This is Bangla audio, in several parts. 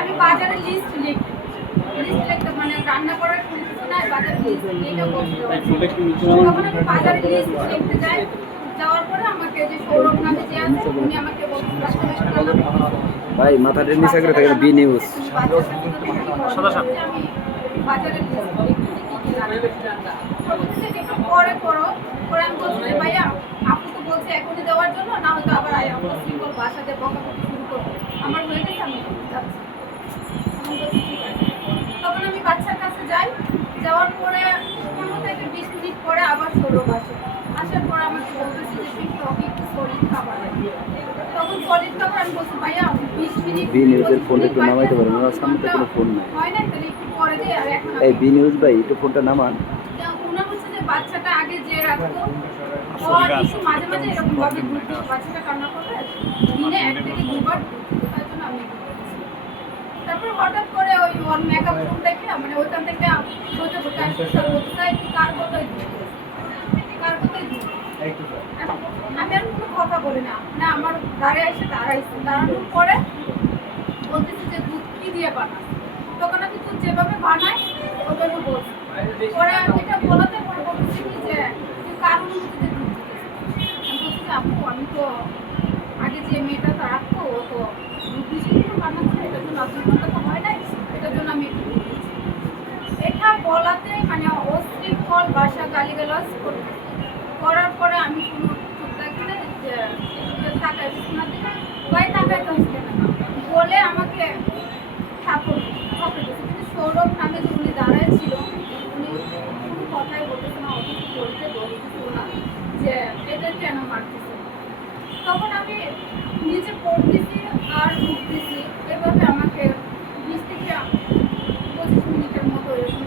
আমি বাজারে লিস্ট লিখতে মানে রান্না করার কোনো কিছু নাই, বাজারে লিস্ট এইটা বলতে তখন আমি বাজারে লিস্ট লিখতে যাই। যাওয়ার পরে আমাকে যে সৌরভ নামে যে আছে উনি আমাকে বলছিল ভাই মাথাটা নিচে করে থাকে বি নিউজ আমি বাজারে লিস্ট লিখতে কি কি লাগবে বলতেছে যে একটু পরে করো। পরে আমি বলছি যে ভাইয়া আপু তো বলছে এখনই দেওয়ার জন্য, না হয়তো আবার আমরা সিঙ্গল বাসাতে বকাবকি শুরু করবো, আমার হয়ে গেছে আমি যাচ্ছি। তখন আমি বাচ্চার কাছে যাই, যাওয়ার পরে 15 থেকে 20 মিনিট পরে আবার সৌরভ আসে। আসার পরে আমাকে বলতেছে যে পিঙ্কি ওকে একটু সলিড খাবার। তখন সলিড খাবার আমি বলছি ভাইয়া 20 মিনিট বি নিউজের ফোনটা একটু নামাইতে পারেন, ওনার সামনে তো কোনো ফোন নাই। হয় না, তাহলে একটু পরে দেই। আর এখন এই বি নিউজ ভাই একটু ফোনটা নামান। ওনার হচ্ছে যে বাচ্চাটা আগে যে রাখতো কিছু মাঝে মাঝে এরকম ভাবে বাচ্চাটা কান্না করবে, দিনে 1 থেকে 2 বার তার জন্য আমি তারপর হঠাৎ করে ওই ওর মেকআপ রুম দেখে মানে ওইখান থেকে বলতে বলতে আসতে বলতে চাই কার কথাই কার কথাই আমি আর কোনো কথা বলি না, মানে আমার দাঁড়িয়ে এসে দাঁড়ানোর পরে বলতেছি যে দুধ কি দিয়ে বানাস। তখন আমি দুধ যেভাবে বানাই ওইভাবে বলছি। পরে এটা বলাতে পরে বলতেছি কি যে তুই কার অনুমতিতে দুধ দিতেছিস। আমি বলছি যে আপু আমি তো আগে যে মেয়েটা তো রাখতো ও তো দুধ দিয়ে বানাচ্ছে, এটার জন্য আপনার কথা তো হয় নাই, এটার জন্য আমি একটু দুধ দিচ্ছি। এটা বলাতে মানে অশৃঙ্খল ভাষা গালিগালাজ করার পরে আমি কোনো চুপ রাখি না, যে টাকায় শোনা দিলে ভাই টাকায় তো আসবে না বলে আমাকে ঠাকুর দিয়েছে। কিন্তু সৌরভ নামে যে উনি দাঁড়ায় ছিল উনি কোনো কথাই বলতেছে না, অফিস বলতেছিল না যে এটা কেন মারতেছে। তখন আমি নিচে পড়তেছি আর উঠতেছি, এভাবে আমাকে 20 থেকে 25 মিনিটের মতো এরকম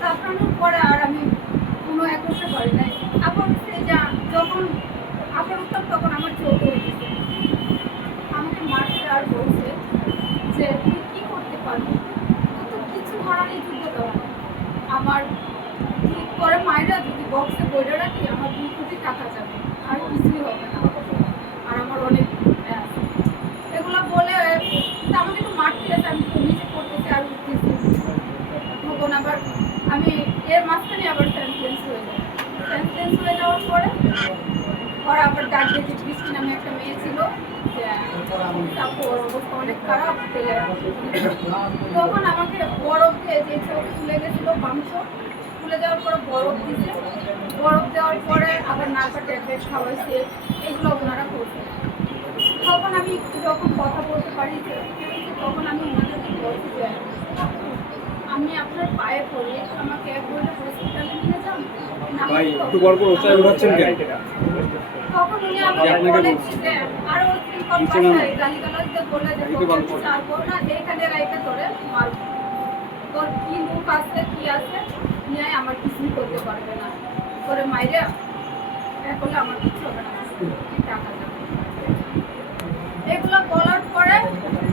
তারপরানোর পরে আর আমি কোনো একসা করি নাই। আবার সে যা যখন আবার উঠতাম তখন আমার চোখ হয়ে গেছে, আমাকে মারতে আর বলছে যে তুই কী করতে পারবি, তো কিছু করার এই যোগ্যতা হয় আমার ঠিক করে মায়েরা যদি বক্সে বইটা রাখি আমার 2 কোটি টাকা যাবে আর কিছুই হবে না, আর আমার অনেক এগুলো বলে আমাকে তো মারতে গেছে। আমি তো নিচে পড়তেছি আর উঠতেছি তখন আবার আমি এর মাঝখানে আবার সেন্টেন্স হয়ে যায়। সেন্টেন্স হয়ে যাওয়ার পরে ওরা আবার ডাক দিয়েছে, বৃষ্টি নামে একটা মেয়ে ছিল যে ওর অবস্থা অনেক খারাপ। তখন আমাকে বরফ দিয়ে যে চোখ ফুলে গেছিলো মাংস ফুলে যাওয়ার পরে বরফ দিয়েছে, বরফ দেওয়ার পরে আবার নাকা ট্যাবলেট খাওয়াইছে, এগুলো ওনারা করছে। তখন আমি একটু যখন কথা বলতে পারি তখন আমি ওনাদেরকে বলছি যে আমি আপনার পায়ে পড়ি, আমাকে একবারে হসপিটালে নিয়ে যান। তখন উনি আমাকে বলেছে যে আরো গালিগালাজ বলে যে চারবো না এইখানে রাইতে ধরে মারবো, তোর কি মুখ আছে কি আছে নিয়ে আমার কিছুই করতে পারবে না, করে মাইরে এখন আমার কিছু হবে না, টাকা যাবে। এগুলো বলার পরে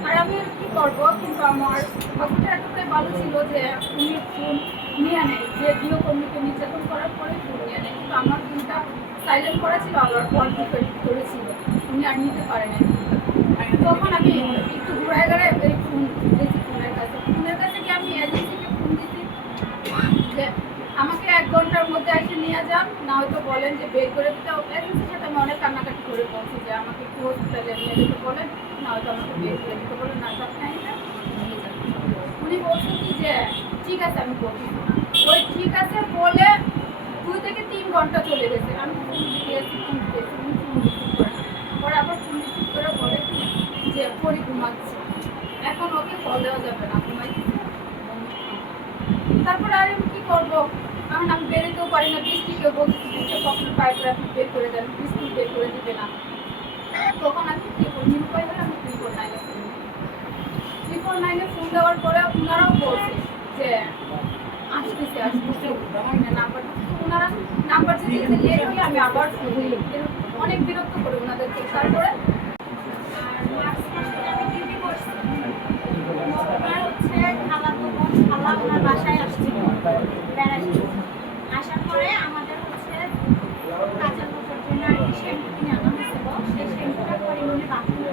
আর আমি কি করবো, কিন্তু আমার ভাগ্যটা এতটাই ভালো ছিল যে উনি ফোন নিয়ে নেয়, যে গৃহকর্মীকে নির্যাতন করার পরে ফোন নিয়ে নেয়, কিন্তু আমার ফোনটা সাইলেন্ট করা ছিল আবার করেছিল, উনি আর নিতে পারে না। তখন আমি একটু ঘুরায় গেড়ায় এই ফোন দিয়েছি ফোনের কাছে গিয়ে আমি এজেন্সিকে ফোন দিয়েছি যে আমাকে 1 ঘন্টার মধ্যে এসে নিয়ে যান, না হয়তো বলেন যে বের করে দিতে। এজেন্সির সাথে আমি অনেক কান্নাকাটি করে বলছি যে আমাকে একটু হসপিটালে নিয়ে যেতে বলেন, না হয়তো আমাকে বের করে দিতে বলেন, না সব নিয়ে যান। উনি বলছেন কি যে ঠিক আছে আমি বলছি না, ওই ঠিক আছে বলে 2 থেকে 3 ঘন্টা চলে গেছে। আমি ফোন দিয়েছি পরে আবার ফোন রিসিভ করে বলে যে পরি ঘুমাচ্ছে, এখন ওকে কল দেওয়া যাবে না, ঘুমাইছে। তারপরে আর আমি কী করবো, এখন আমি বেরোতেও পারি না, বৃষ্টিকে বলছি বৃষ্টি কখন পাইপে আপনি বের করে দেন, বৃষ্টি বের করে দিবে না। তখন আমি কী করি, নিরুপায় হলে আমি 349 ফোন দেওয়ার পরে ওনারাও বলছে যে আসতেছে নাম্বার, ওনারা নাম্বার দিতে লেট হলে আমি আবার ফোন দিই, অনেক বিরক্ত করে ওনাদেরকে। তারপরে মার্চ মাসে আমি ডিউটি করছি, হচ্ছে খালাতো বোন খালা ওনার বাসায় আসছিল বেড়াতে। আসার পরে আমাদের হচ্ছে কাজের লোকের জন্য আর কি শ্যাম্পু কিনে আনা হয়েছিল, সেই শ্যাম্পুটা পরে উনি বাথরুমে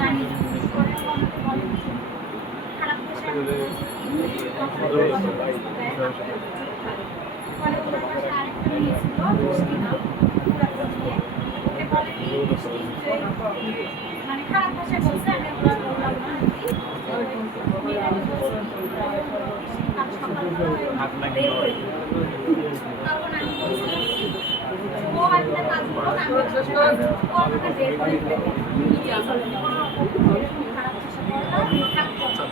জানি না। পরে ও আমাকে বলে কি, খারাপ ভাষায় আমি বলছি কি, কথাটা বলে পরে ওনার পাশে আরেকটা মেয়ে ছিল, মিষ্টি নাম, পুরাতন মেয়ে। ওকে বলে কি, মিষ্টি যে মানে খারাপ ভাষায় বলছে, আমি ওগুলো বললাম না আর কি। মেয়েটাকে বলছি কি, কাল সকালবেলা বের করে দিল। তখন আমি বলছিলাম কি, ও একটা কাজ করো, আমি একটা কাজ করবো। ও আমাকে বের করে দিবে। নিজেই চলে যাবে। এরকম খারাপ ভাষা বললাম, থাকতো না।